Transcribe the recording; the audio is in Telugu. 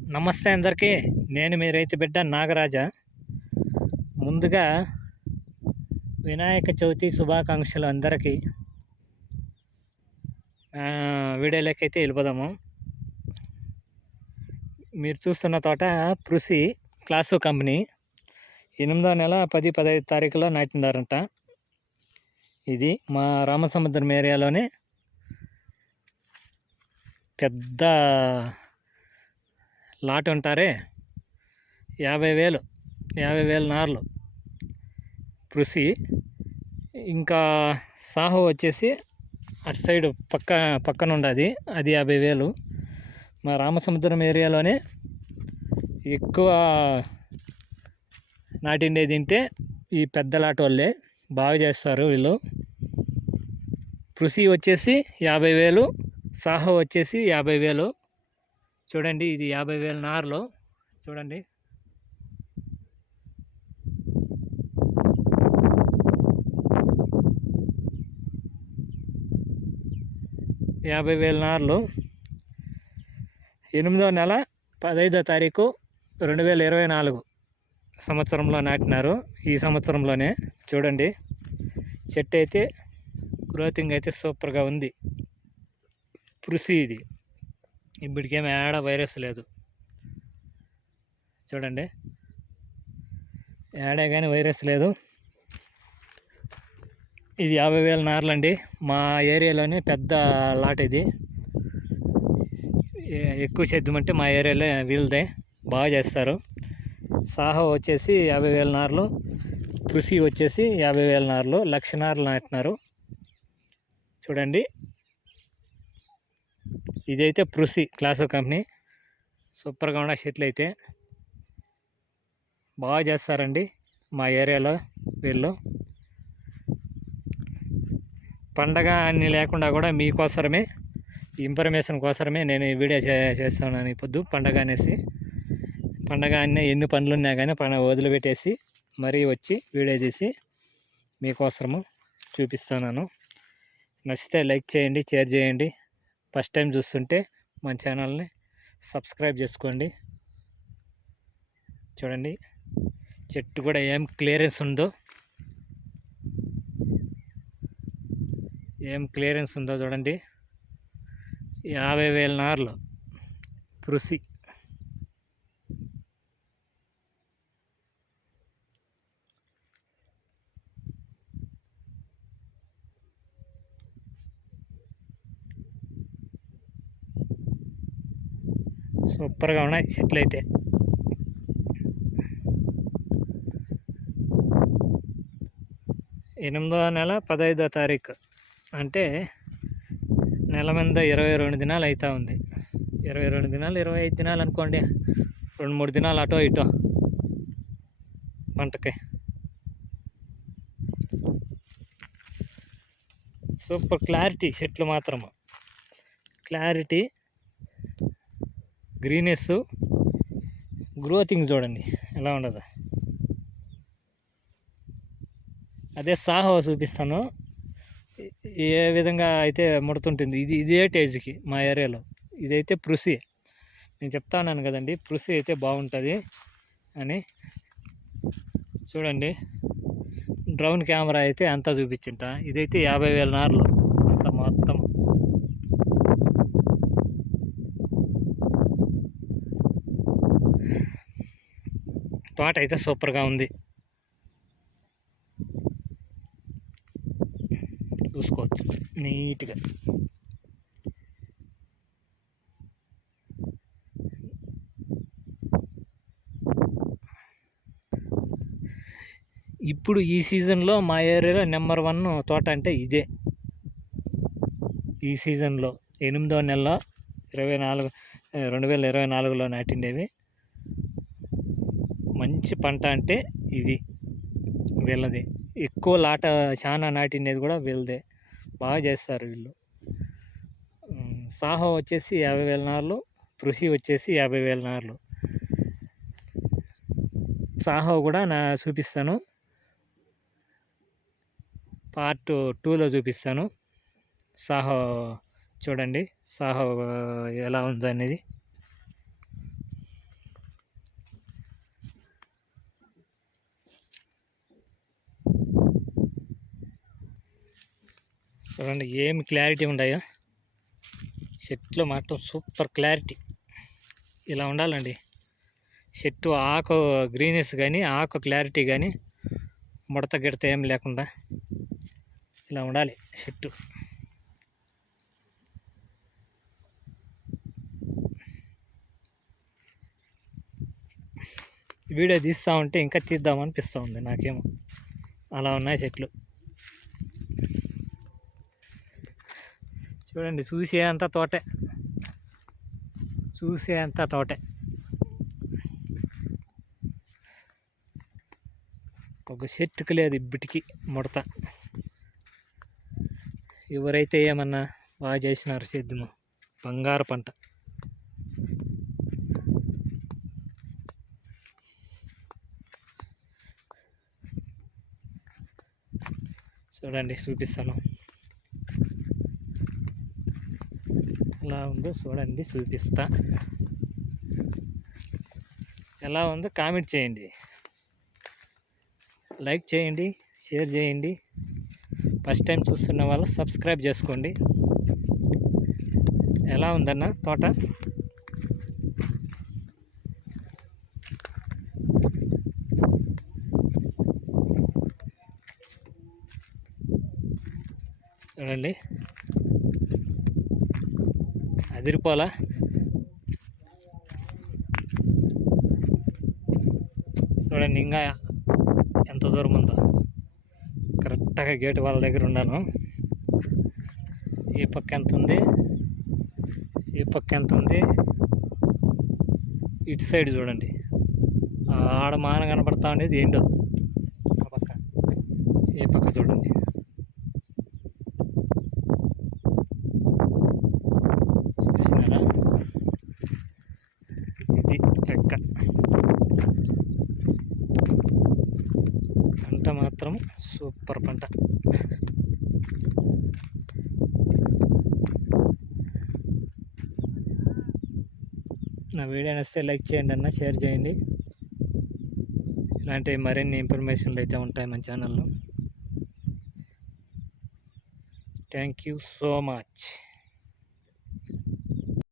నమస్తే అందరికీ. నేను మీ రైతు బిడ్డ నాగరాజ. ముందుగా వినాయక చవితి శుభాకాంక్షలు అందరికీ. వీడియోలోకైతే వెళ్ళిపోదాము. మీరు చూస్తున్న తోట పృసి క్లాసు కంపెనీ 8వ నెల 10-15 తారీఖులో నాటినారంట. ఇది మా రామసముద్రం ఏరియాలోనే పెద్ద లాట్ ఉంటారే 50,000 నార్లు పృసి. ఇంకా సాహో వచ్చేసి అటు సైడ్ పక్కన ఉండదు, అది 50,000. మా రామసముద్రం ఏరియాలోనే ఎక్కువ నాటిండేది తింటే ఈ పెద్ద లాట్ వాళ్ళే బాగా చేస్తారు వీళ్ళు. పృసి వచ్చేసి 50,000, సాహో వచ్చేసి 50,000. చూడండి, ఇది 50,000 నార్లు. చూడండి, నార్లు 8వ నెల 15వ తారీఖు 2024 సంవత్సరంలో నాటినారు. ఈ సంవత్సరంలోనే చూడండి, చెట్టు అయితే గ్రోతింగ్ అయితే సూపర్గా ఉంది. పృసి ఇది ఇప్పటికేమీ ఏడ వైరస్ లేదు. చూడండి, ఏడే కానీ వైరస్ లేదు. ఇది 50,000 నార్లండి. మా ఏరియాలోనే పెద్ద లాట్ ఇది. ఎక్కువ సేద్యం అంటే మా ఏరియాలో వీళ్ళదే బాగా చేస్తారు. సాహో వచ్చేసి 50,000 నార్లు, పృసి వచ్చేసి 50,000 నార్లు, 1,00,000 నార్లు నాటినారు. చూడండి, ఇదైతే పృసి క్లాసు కంపెనీ. సూపర్గా ఉన్న చెట్లు అయితే బాగా చేస్తారండి మా ఏరియాలో వీళ్ళు. పండగ అన్నీ లేకుండా కూడా మీకోసరమే, ఇన్ఫర్మేషన్ కోసమే నేను ఈ వీడియో చేస్తున్నాను. ఇప్పుడు పండగ అనేసి, పండగ అన్నీ ఎన్ని పనులు ఉన్నా కానీ వదిలిపెట్టేసి మరీ వచ్చి వీడియో చేసి మీకోసము చూపిస్తున్నాను. నచ్చితే లైక్ చేయండి, షేర్ చేయండి. ఫస్ట్ టైం చూస్తుంటే మన ఛానల్ని సబ్స్క్రైబ్ చేసుకోండి. చూడండి, చెట్టు కూడా ఏం క్లియరెన్స్ ఉందో చూడండి. 50,000 నార్లు పృసి. సూపర్గా ఉన్నాయి చెట్లు అయితే. ఎనిమిదవ నెల 15వ తారీఖు అంటే నెల మీద 22 దినాలు అవుతూ ఉంది. 22 దినాలు 25 దినాలు అనుకోండి, 2-3 దినాలు అటో ఇటో పంటకి. సూపర్ క్లారిటీ చెట్లు మాత్రము, క్లారిటీ, గ్రీనెస్, గ్రోతింగ్ చూడండి ఎలా ఉండదు. అదే సాహో చూపిస్తాను ఏ విధంగా అయితే ముడుతుంటుంది. ఇదే టేజ్కి మా ఏరియాలో. ఇదైతే పృసి. నేను చెప్తా ఉన్నాను కదండి, పృసి అయితే బాగుంటుంది అని. చూడండి, డ్రోన్ కెమెరా అయితే అంతా చూపించింట. ఇదైతే 50,000 నార్లు అంత మొత్తం. తోట అయితే సూపర్గా ఉంది, చూసుకోవచ్చు నీట్గా. ఇప్పుడు ఈ సీజన్లో మా ఏరియాలో నెంబర్ 1 తోట అంటే ఇదే. ఈ సీజన్లో 8వ నెల 2024లో నాటిండేవి. మంచి పంట అంటే ఇది వీళ్ళది. ఎక్కువ లాట చాలా నాటిండేది కూడా వీళ్ళదే. బాగా చేస్తారు వీళ్ళు. సాహో వచ్చేసి 50,000 నార్లు, పృసి వచ్చేసి 50,000 నార్లు. సాహో కూడా చూపిస్తాను, పార్ట్ 2లో చూపిస్తాను. సాహో చూడండి, సాహో ఎలా ఉందో అనేది. చూడండి ఏమి క్లారిటీ ఉన్నాయో చెట్లు మాత్రం సూపర్ క్లారిటీ. ఇలా ఉండాలండి చెట్టు, ఆకు గ్రీనెస్ కానీ ఆకు క్లారిటీ కానీ ముడత గిడత ఏం లేకుండా ఇలా ఉండాలి చెట్టు. వీడియో తీస్తూ ఉంటే ఇంకా తీద్దామనిపిస్తూ ఉంది నాకేమో, అలా ఉన్నాయి చెట్లు. చూడండి చూసే అంత తోటే, చూసే అంత తోటే. ఒక చెట్టుకు లేదు ఇప్పటికి ముడత. ఎవరైతే ఏమన్నా బాగా చేసినారు సేద్యము, బంగారు పంట. చూడండి చూపిస్తాను ఎలా ఉందో, చూడండి చూపిస్తా. ఎలా ఉందో కామెంట్ చేయండి, లైక్ చేయండి, షేర్ చేయండి. ఫస్ట్ టైం చూస్తున్న వాళ్ళు సబ్స్క్రైబ్ చేసుకోండి. ఎలా ఉందన్న తోట? చూడండి అదిరిపోలా. చూడండి ఇంకా ఎంత దూరం ఉందో. కరెక్ట్గా గేట్ వాళ్ళ దగ్గర ఉన్నాను. ఈ పక్క ఎంత ఉంది, ఈ పక్క ఎంత ఉంది, ఇటు సైడ్ చూడండి. ఆడ మాన కనపడతా ఉండేది ఏంటో ఆ పక్క. ఈ పక్క చూడండి. చూసినారా? ఇది లెక్క. పంట మాత్రం సూపర్ పంట. నా వీడియో నచ్చితే లైక్ చేయండి అన్న, షేర్ చేయండి. ఇలాంటి మరిన్ని ఇన్ఫర్మేషన్లు అయితే ఉంటాయి మన ఛానల్లో. Thank you so much.